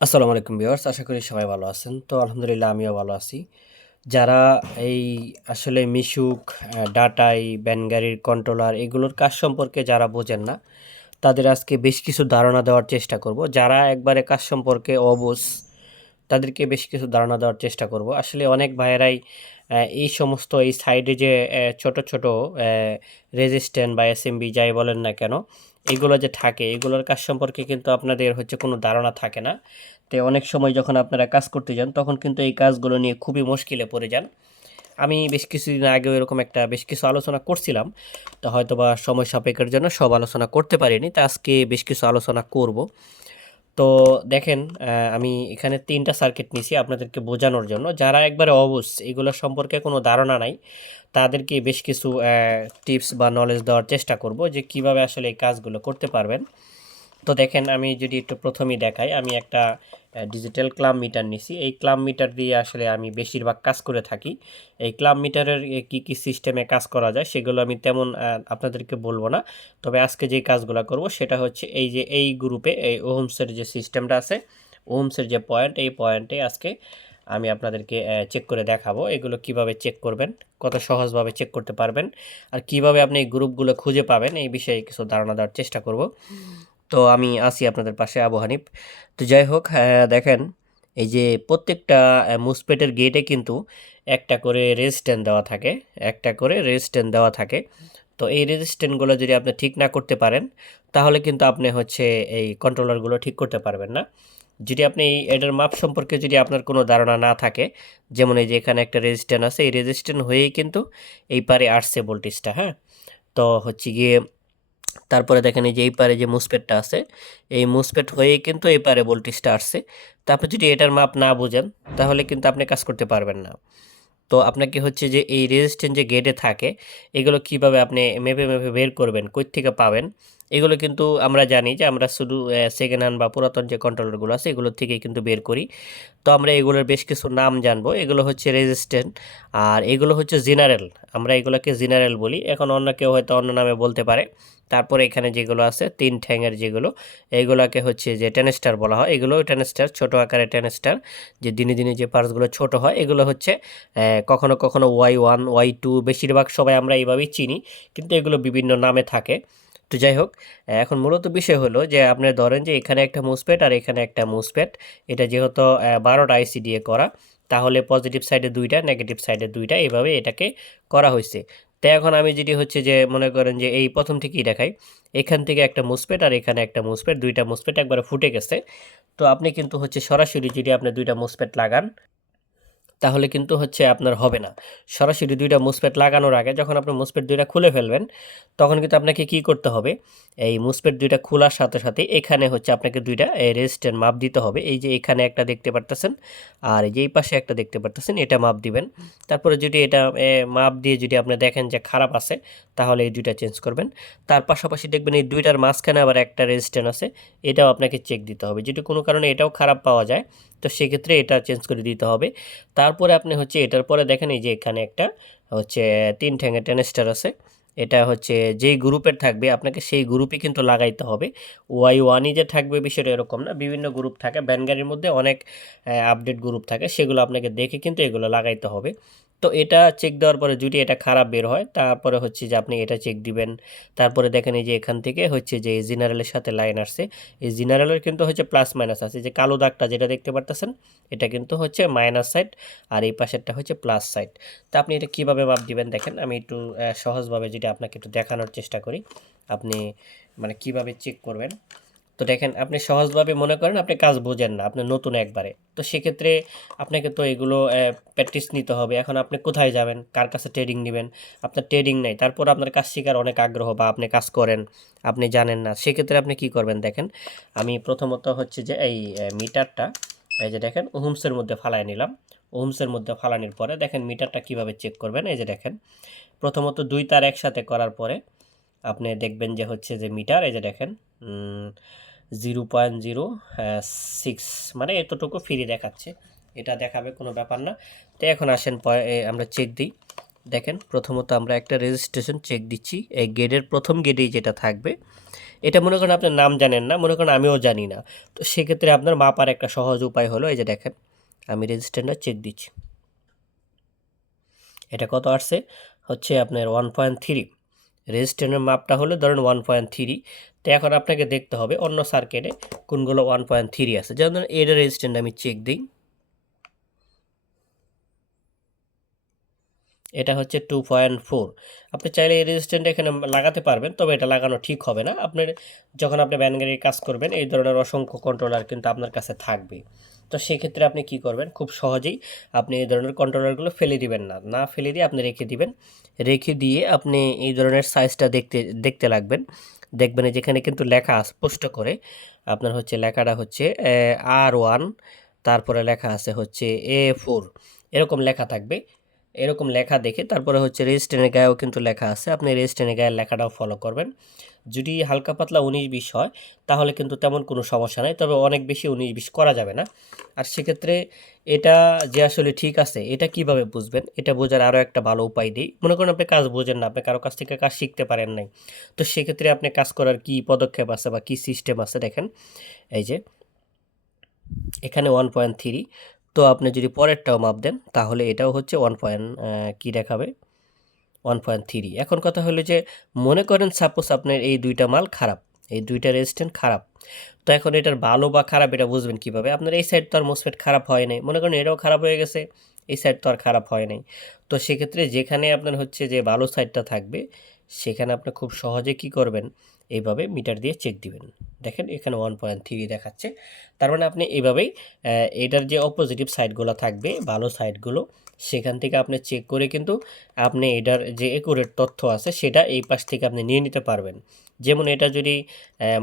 আসসালামু আলাইকুম ভিউয়ার্স, আশা করি সবাই ভালো আছেন। তো আলহামদুলিল্লাহ আমিও ভালো আছি। যারা এই আসলে মিশুক ডাটাই ব্যানগাড়ির কন্ট্রোলার এগুলোর কাজ সম্পর্কে যারা বোঝেন না, তাদের আজকে বেশ কিছু ধারণা দেওয়ার চেষ্টা করব। যারা একবারে কাজ সম্পর্কে অবুঝ তাদেরকে বেশ কিছু ধারণা দেওয়ার চেষ্টা করব। আসলে অনেক ভাইয়েরাই এই সমস্ত এই সাইডে যে ছোট ছোট রেজিস্ট্যান্ট বা এসএমবি যাই বলেন না কেন এগুলো যে থাকে, এগুলোর কাজ সম্পর্কে কিন্তু আপনাদের হচ্ছে কোনো ধারণা থাকে না। তো অনেক সময় যখন আপনারা কাজ করতে যান, তখন কিন্তু এই কাজগুলো নিয়ে খুবই মুশকিলে পড়ে যান। আমি বেশ কিছুদিন আগেও এরকম একটা বেশ কিছু আলোচনা করছিলাম। তো হয়তো বা সময় সাপেক্ষের জন্য সব আলোচনা করতে পারিনি। তা আজকে বেশ কিছু আলোচনা করব। তো দেখেন আমি এখানে তিনটা সার্কিট নিছি আপনাদেরকে বোঝানোর জন্য। যারা একবারে অবুঝ এগুলো সম্পর্কে কোনো ধারণা নাই, তাদেরকে বেশ কিছু টিপস বা নলেজ দেওয়ার চেষ্টা করব যে কীভাবে আসলে এই কাজগুলো করতে পারবেন। তো দেখেন, আমি যদি একটু প্রথমেই দেখাই, আমি একটা ডিজিটাল ক্লাম মিটার নিছি। এই ক্লাম মিটার দিয়ে আসলে আমি বেশিরভাগ কাজ করে থাকি। এই ক্লাম মিটারের কি কি সিস্টেমে কাজ করা যায় সেগুলো আমি তেমন আপনাদেরকে বলব না। তবে আজকে যে কাজগুলো করব সেটা হচ্ছে এই যে, এই গ্রুপে এই ওহমসের যে সিস্টেমটা আছে ওহমসের যে পয়েন্ট এই পয়েন্টে আজকে আমি আপনাদেরকে চেক করে দেখাবো। এগুলো কীভাবে চেক করবেন, কত সহজভাবে চেক করতে পারবেন, আর কীভাবে আপনি এই গ্রুপগুলো খুঁজে পাবেন, এই বিষয়ে কিছু ধারণা দেওয়ার চেষ্টা করব। তো আমি আসি আপনাদের পাশে, আবু হানিফ। তো যাই হোক দেখেন, এই যে প্রত্যেকটা মুসপেটের গেটে কিন্তু একটা করে রেজিস্ট্যান্ট দেওয়া থাকে, একটা করে রেজিস্ট্যান্ট দেওয়া থাকে। তো এই রেজিস্ট্যান্টগুলো যদি আপনি ঠিক না করতে পারেন, তাহলে কিন্তু আপনি হচ্ছে এই কন্ট্রোলারগুলো ঠিক করতে পারবেন না। যদি আপনি এই এটার মাপ সম্পর্কে যদি আপনার কোনো ধারণা না থাকে, যেমন এই যে এখানে একটা রেজিস্ট্যান্ট আছে, এই রেজিস্ট্যান্ট হয়েই কিন্তু এই পারে আসছে ভোল্টেজটা হ্যাঁ? তো হচ্ছে গিয়ে তারপরে দেখেন এই যে এই পারে যে মুসপেটটা আছে, এই মুসপেট হয়েই কিন্তু এই পারে ভোল্টেজটা আসছে তো আপনি যদি এটার মাপ না বোঝেন, তাহলে কিন্তু আপনি কাজ করতে পারবেন না। তো আপনাকে হচ্ছে যে এই রেজিস্ট্যান্ট যে গেটে থাকে, এগুলো কীভাবে আপনি মেপে মেপে বের করবেন, কই থেকে পাবেন এগুলো কিন্তু আমরা জানি যে আমরা শুধু সেকেন্ড হ্যান্ড বা পুরাতন যে কন্ট্রোলারগুলো আছে এগুলোর থেকেই কিন্তু বের করি। তো আমরা এগুলোর বেশ কিছু নাম জানব। এগুলো হচ্ছে রেজিস্ট্যান্ট আর এগুলো হচ্ছে জেনারেল আমরা এগুলোকে জেনারেল বলি। এখন অন্য কেউ হয়তো অন্য নামে বলতে পারে। তারপরে এখানে যেগুলো আছে, তিন ঠ্যাঙের যেগুলো এইগুলোকে হচ্ছে যে টেনেস্টার বলা হয়। এগুলো টেনেস্টার ছোট আকারের টেনেস্টার যে দিনে দিনে যে পার্টসগুলো ছোট হয়, এগুলো হচ্ছে কখনো কখনো ওয়াই ওয়ান ওয়াই টু বেশিরভাগ সবাই আমরা এইভাবেই চিনি। কিন্তু এগুলো বিভিন্ন নামে থাকে। তো যাই হোক এখন মূলত বিষয় হলো যে আপনি ধরেন যে এখানে একটা মুসপেট আর এখানে একটা মুসপেট এটা যেহেতু বারোটা আইসি দিয়ে করা, তাহলে পজিটিভ সাইডে দুইটা নেগেটিভ সাইডে দুইটা এইভাবে এটাকে করা হয়েছে। তো এখন আমি যেটি হচ্ছে যে মনে করেন যে এই প্রথম থেকেই দেখাই, এখান থেকে একটা মুসপেট আর এখানে একটা মুসপেট দুইটা মুসপেট একবারে ফুটে গেছে। তো আপনি কিন্তু হচ্ছে সরাসরি যদি আপনি দুইটা মুসপেট লাগান তাহলে কিন্তু হচ্ছে আপনার হবে না। সরাসরি দুইটা মুসপেট লাগানোর আগে যখন আপনি মুসপেট দুইটা খুলে ফেলবেন, তখন কিন্তু আপনাকে কি করতে হবে? এই মুসপেট দুইটা খোলার সাথে সাথে এখানে হচ্ছে আপনাকে দুইটা রেজিস্ট্যান্ট মাপ দিতে হবে। এই যে এখানে একটা দেখতে পারতেছেন আর এই যে এই পাশে একটা দেখতে পারতেছেন, এটা মাপ দিবেন। তারপরে যদি এটা মাপ দিয়ে যদি আপনি দেখেন যে খারাপ আছে, তাহলে এই দুইটা চেঞ্জ করবেন। তার পাশাপাশি দেখবেন এই দুইটার মাঝখানে আবার একটা রেজিস্ট্যান্ট আছে, এটাও আপনাকে চেক দিতে হবে। যদি কোনো কারণে এটাও খারাপ পাওয়া যায়, তো সেক্ষেত্রে এটা চেঞ্জ করে দিতে হবে। তারপরে আপনি হচ্ছে এটার পরে দেখেন এই যে এখানে একটা হচ্ছে তিন ঠ্যাঙের টেনেস্টার আছে। এটা হচ্ছে যেই গ্রুপের থাকবে, আপনাকে সেই গ্রুপই কিন্তু লাগাইতে হবে। ওয়াই ওয়ানই যে থাকবে বিষয়টা এরকম না, বিভিন্ন গ্রুপ থাকে। ব্যানগারির মধ্যে অনেক আপডেট গ্রুপ থাকে, সেগুলো আপনাকে দেখে কিন্তু এগুলো লাগাইতে হবে। তো এটা চেক দেওয়ার পরে যদি এটা খারাপ বের হয়, তারপরে হচ্ছে যে আপনি এটা চেক দিবেন। তারপরে দেখেন এই যে এখান থেকে হচ্ছে যে জেনারেলের সাথে লাইন আসছে। এই জেনারেলের কিন্তু হচ্ছে প্লাস মাইনাস আছে। যে কালো দাগটা যেটা দেখতে পারতেছেন, এটা কিন্তু হচ্ছে মাইনাস সাইড আর এই পাশেরটা হচ্ছে প্লাস সাইড তো আপনি এটা কীভাবে মাপ দিবেন দেখেন, আমি একটু সহজভাবে যেটা আপনাকে একটু দেখানোর চেষ্টা করি। আপনি মানে কীভাবে চেক করবেন? তো দেখেন, আপনি সহজভাবে মনে করেন আপনি কাজ বোঝেন না, আপনি নতুন একবারে। তো সেক্ষেত্রে আপনাকে তো এগুলো প্র্যাকটিস নিতে হবে। এখন আপনি কোথায় যাবেন? কার কাছে ট্রেডিং নেবেন? আপনার ট্রেডিং নেই, তারপর আপনার কাজ শেখার অনেক আগ্রহ বা আপনি কাজ করেন, আপনি জানেন না। সেক্ষেত্রে আপনি কি করবেন দেখেন, আমি প্রথমত হচ্ছে যে এই মিটারটা, এই যে দেখেন ওহমসের মধ্যে ফালাই নিলাম। ওহমসের মধ্যে ফালানোর পরে দেখেন মিটারটা কীভাবে চেক করবেন? এই যে দেখেন, প্রথমত দুই তার একসাথে করার পরে আপনি দেখবেন যে হচ্ছে যে মিটার, এই যে দেখেন জিরো পয়েন্ট জিরো সিক্স মানে এতটুকু ফ্রি দেখাচ্ছে। এটা দেখাবে কোনো ব্যাপার না। তো এখন আসেন আমরা চেক দিই। দেখেন, প্রথমত আমরা একটা রেজিস্ট্রেশন চেক দিচ্ছি। এই গেটের প্রথম গেটেই যেটা থাকবে, এটা মনে করেন আপনার নাম জানেন না, মনে করেন আমিও জানি না। তো সেক্ষেত্রে আপনার মাপার একটা সহজ উপায় হলো, এই যে দেখেন, আমি রেজিস্ট্রেশনটা চেক দিচ্ছি। এটা কত আসছে? হচ্ছে আপনার ওয়ান পয়েন্ট থ্রি রেজিস্ট্রেশনের মাপটা হলো ধরেন ওয়ান পয়েন্ট থ্রি তো এখন আপনাকে দেখতে হবে অন্য সার্কিটে কোনগুলো ওয়ান পয়েন্ট থ্রি আছে। যেমন ধরেন এর রেজিস্ট্যান্ট আমি চেক দিই। এটা হচ্ছে টু পয়েন্ট ফোর আপনি চাইলে এই রেজিস্ট্যান্ট এখানে লাগাতে পারবেন, তবে এটা লাগানো ঠিক হবে না। আপনার যখন আপনি ব্যানগাড়ির কাজ করবেন, এই ধরনের অসংখ্য কন্ট্রোলার কিন্তু আপনার কাছে থাকবে। তো সেক্ষেত্রে আপনি কি করবেন? খুব সহজেই আপনি এই ধরনের কন্ট্রোলারগুলো ফেলে দিবেন না। না ফেলে দিয়ে আপনি রেখে দিবেন। রেখে দিয়ে আপনি এই ধরনের সাইজটা দেখতে দেখতে লাগবেন। দেখবেন যেখানে কিন্তু লেখা স্পষ্ট করে। আপনার হচ্ছে লেখাটা হচ্ছে আর ওয়ান, তারপরে লেখা আছে হচ্ছে এ ফোর। এরকম লেখা থাকবে। এরকম লেখা দেখে তারপরে হচ্ছে রেজিস্ট্রেনের গায়েও কিন্তু লেখা আছে। আপনি রেজিস্ট্রেনের গায়ের লেখাটাও ফলো করবেন। যদি হালকা পাতলা উনিশ বিশ হয়, তাহলে কিন্তু তেমন কোনো সমস্যা নাই। তবে অনেক বেশি উনিশ বিশ করা যাবে না। আর সেক্ষেত্রে এটা যে আসলে ঠিক আছে, এটা কীভাবে বুঝবেন? এটা বোঝার আরও একটা ভালো উপায় দিই। মনে করেন আপনি কাজ বোঝেন না, আপনি কারও কাছ থেকে কাজ শিখতে পারেন নাই। তো সেক্ষেত্রে আপনি কাজ করার কি পদক্ষেপ আছে বা কি সিস্টেম আছে দেখেন। এই যে, এখানে ওয়ান পয়েন্ট থ্রি তো আপনি যদি পরেরটাও মাপ দেন, তাহলে এটাও হচ্ছে ওয়ান পয়েন্ট কী দেখাবে? ওয়ান পয়েন্ট থ্রি এখন কথা হলো যে, মনে করেন সাপোজ আপনার এই দুইটা মাল খারাপ, এই দুইটা রেজিস্ট্যান্ট খারাপ, তো এখন এটার ভালো বা খারাপ এটা বুঝবেন কীভাবে? আপনার এই সাইড তো আর মোসফেট খারাপ হয় নাই। মনে করেন এটাও খারাপ হয়ে গেছে, এই সাইড তো আর খারাপ হয় নাই। তো সেক্ষেত্রে যেখানে আপনার হচ্ছে যে ভালো সাইডটা থাকবে, সেখানে আপনি খুব সহজে কি করবেন? এইভাবে মিটার দিয়ে চেক দিবেন। দেখেন এখানে ওয়ান পয়েন্ট থ্রি দেখাচ্ছে। তার মানে আপনি এইভাবেই এটার যে অপোজিটিভ সাইডগুলো থাকবে, ভালো সাইডগুলো সেখান থেকে আপনি চেক করে কিন্তু আপনি এটার যে একুরেট তথ্য আছে, সেটা এই পাশ থেকে আপনি নিয়ে নিতে পারবেন। যেমন এটা যদি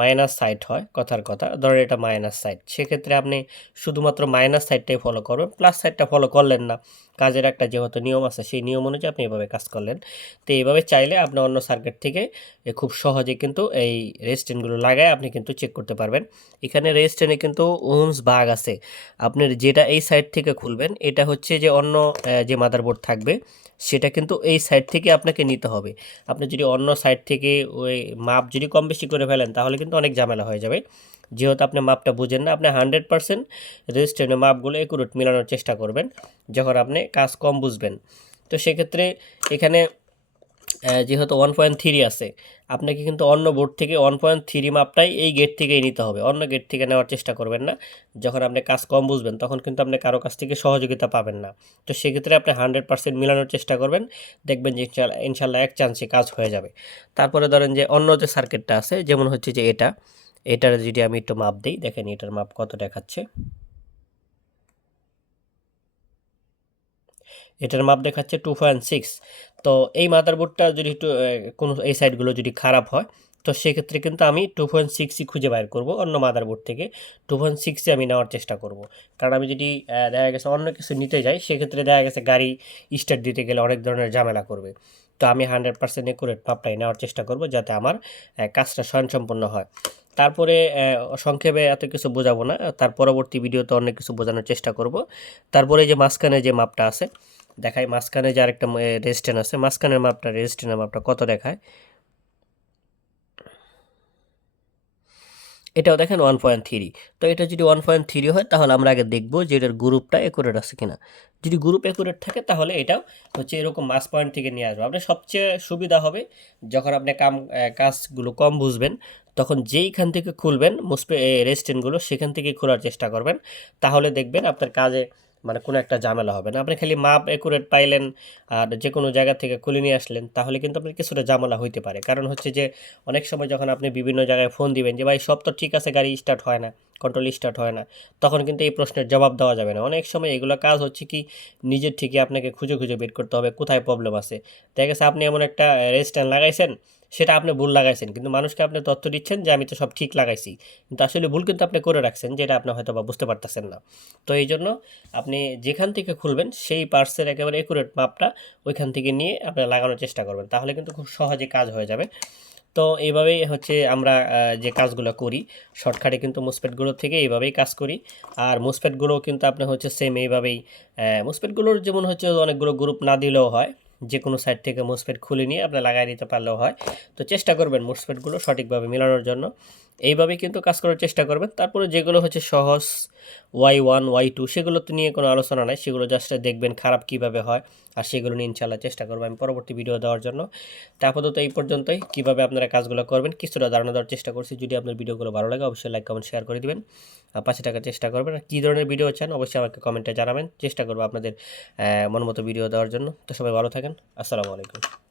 মাইনাস সাইড হয়, কথার কথা, ধরেন এটা মাইনাস সাইড সেক্ষেত্রে আপনি শুধুমাত্র মাইনাস সাইডটাই ফলো করবেন প্লাস সাইডটা ফলো করলেন না। কাজের একটা যেহেতু নিয়ম আছে, সেই নিয়ম অনুযায়ী আপনি এভাবে কাজ করলেন। তো এইভাবে চাইলে আপনি অন্য সার্কিট থেকে খুব সহজে কিন্তু এই রেজিস্ট্যান্টগুলো লাগায় আপনি কিন্তু চেক করতে পারবেন। এখানে রেজিস্ট্যান্টে কিন্তু ওমস ভাগ আছে। আপনার যেটা এই সাইড থেকে খুলবেন, এটা হচ্ছে যে অন্য যে মাদারবোর্ড থাকবে, সেটা কিন্তু এই সাইড থেকে আপনাকে নিতে হবে। আপনি যদি অন্য সাইড থেকে ওই মাপ যদি কম বেশি করে ফেলেন, তাহলে কিন্তু অনেক ঝামেলা হয়ে যাবে। যেহেতু আপনি মাপটা বুঝেন না, আপনি হান্ড্রেড পারসেন্ট রেজিস্ট্রেনের মাপগুলো একুরেট মেলানোর চেষ্টা করবেন যখন আপনি কাজ কম বুঝবেন। তো সেক্ষেত্রে এখানে যেহেতু ওয়ান পয়েন্ট থ্রি আছে, আপনাকে কিন্তু অন্য বোর্ড থেকে ওয়ান পয়েন্ট থ্রি মাপটাই এই গেট থেকেই নিতে হবে। অন্য গেট থেকে নেওয়ার চেষ্টা করবেন না। যখন আপনি কাজ কম বুঝবেন, তখন কিন্তু আপনি কারও কাছ থেকে সহযোগিতা পাবেন না। তো সেক্ষেত্রে আপনি হান্ড্রেড পার্সেন্ট মিলানোর চেষ্টা করবেন, দেখবেন যে ইনশাল্লাহ এক চান্সে কাজ হয়ে যাবে। তারপরে ধরেন যে অন্য যে সার্কিটটা আছে, যেমন হচ্ছে যে এটা এটার যদি আমি একটু মাপ দিই, দেখেন এটার মাপ কত দেখাচ্ছে? এটার মাপ দেখাচ্ছে টু পয়েন্ট সিক্স তো এই মাদারবোর্ডটা যদি একটু কোনো, এই সাইডগুলো যদি খারাপ হয়, তো সেক্ষেত্রে কিন্তু আমি টু পয়েন্ট সিক্সই খুঁজে বাইর করব অন্য মাদারবোর্ড থেকে। টু পয়েন্ট সিক্সে আমি নেওয়ার চেষ্টা করব। কারণ আমি যদি দেখা গেছে অন্য কিছু নিতে যাই, সেক্ষেত্রে দেখা গেছে গাড়ি স্টার্ট দিতে গেলে অনেক ধরনের ঝামেলা করবে। তো আমি হান্ড্রেড পার্সেন্ট একুরেট মাপটাই নেওয়ার চেষ্টা করব যাতে আমার কাজটা স্বয়ংসম্পন্ন হয়। তারপরে সংক্ষেপে এত কিছু বোঝাবো না। তার পরবর্তী ভিডিওতে অনেক কিছু বোঝানোর চেষ্টা করব। তারপরে যে মাঝখানে যে মাপটা আছে, দেখাই মাঝখানে যে আরেকটা রেজিস্ট্যান্ট আছে, মাঝখানের মাপটা, রেজিস্ট্যান্টের মাপটা কত দেখায়? এটাও দেখেন ওয়ান পয়েন্ট থ্রি। তো এটা যদি ওয়ান পয়েন্ট থ্রি হয়, তাহলে আমরা আগে দেখব যে এটার গ্রুপটা একুরেট আছে কিনা। যদি গ্রুপ একুরেট থাকে, তাহলে এটাও হচ্ছে এরকম মাস পয়েন্ট থেকে নিয়ে আসব। আপনার সবচেয়ে সুবিধা হবে যখন আপনি কাম কাজগুলো কম বুঝবেন তখন যেইখান থেকে খুলবেন, মুসপে রেস্টেন্টগুলো সেখান থেকে খোলার চেষ্টা করবেন। তাহলে দেখবেন আপনার কাজে মানে কোনো একটা ঝামেলা হবে না। আপনি খালি মাপ একুরেট পাইলেন আর যে কোনো জায়গা থেকে খুলে নিয়ে আসলেন, তাহলে কিন্তু আপনার কিছুটা ঝামেলা হইতে পারে। কারণ হচ্ছে যে, অনেক সময় যখন আপনি বিভিন্ন জায়গায় ফোন দিবেন যে, ভাই, সব তো ঠিক আছে, গাড়ি স্টার্ট হয় না কন্ট্রোল স্টার্ট হয় না, তখন কিন্তু এই প্রশ্নের জবাব দেওয়া যাবে না। অনেক সময় এগুলো কাজ হচ্ছে কি, নিজের ঠিকই আপনাকে খুঁজে খুঁজে বের করতে হবে, কোথায় প্রবলেম আছে? দেখা গেছে আপনি এমন একটা রেস্ট্যান্ড লাগাইছেন সেটা আপনি ভুল লাগাইছেন। কিন্তু মানুষকে আপনি তথ্য দিচ্ছেন যে, আমি তো সব ঠিক লাগাইছি। কিন্তু আসলে ভুল কিন্তু আপনি করে রাখছেন যেটা আপনি হয়তো বা বুঝতে পারতেছেন না। তো এই জন্য আপনি যেখান থেকে খুলবেন, সেই পার্সের একেবারে একুরেট মাপটা ওইখান থেকে নিয়ে আপনি লাগানোর চেষ্টা করবেন। তাহলে কিন্তু খুব সহজে কাজ হয়ে যাবে। তো এইভাবেই হচ্ছে আমরা যে কাজগুলো করি, শর্টকাটে কিন্তু মুসপেটগুলোর থেকে এইভাবেই কাজ করি। আর মুসপেটগুলো কিন্তু আপনার হচ্ছে সেম এইভাবেই মুসপেটগুলোর যেমন হচ্ছে অনেকগুলো গ্রুপ না দিলেও হয় যে কোনো সাইড থেকে মোসফেট খুলে নিয়ে আপনি লাগাই দিতে পারলেও হয়। তো চেষ্টা করবেন মোসফেটগুলো সঠিকভাবে মেলানোর জন্য। এইভাবে কিন্তু কাজ করার চেষ্টা করবেন। তারপরে যেগুলো হচ্ছে সহজ, ওয়াই ওয়ান, ওয়াই টু সেগুলো তো নিয়ে কোনো আলোচনা নাই। সেগুলো জাস্ট দেখবেন খারাপ কীভাবে হয়, আর সেগুলো নিয়ে ইনশাল্লাহ চেষ্টা করব আমি পরবর্তী ভিডিও দেওয়ার জন্য। তা আপাতত এই পর্যন্তই। কীভাবে আপনারা কাজগুলো করবেন, কিছুটা ধারণা দেওয়ার চেষ্টা করছি। যদি আপনার ভিডিওগুলো ভালো লাগে, অবশ্যই লাইক কমেন্ট শেয়ার করে দিবেন। আর পাশে টাকার চেষ্টা করবেন। আর কী ধরনের ভিডিও চান, অবশ্যই আমাকে কমেন্টে জানাবেন। চেষ্টা করব আপনাদের মন মতো ভিডিও দেওয়ার জন্য। তো সবাই ভালো থাকেন। আসসালামু আলাইকুম।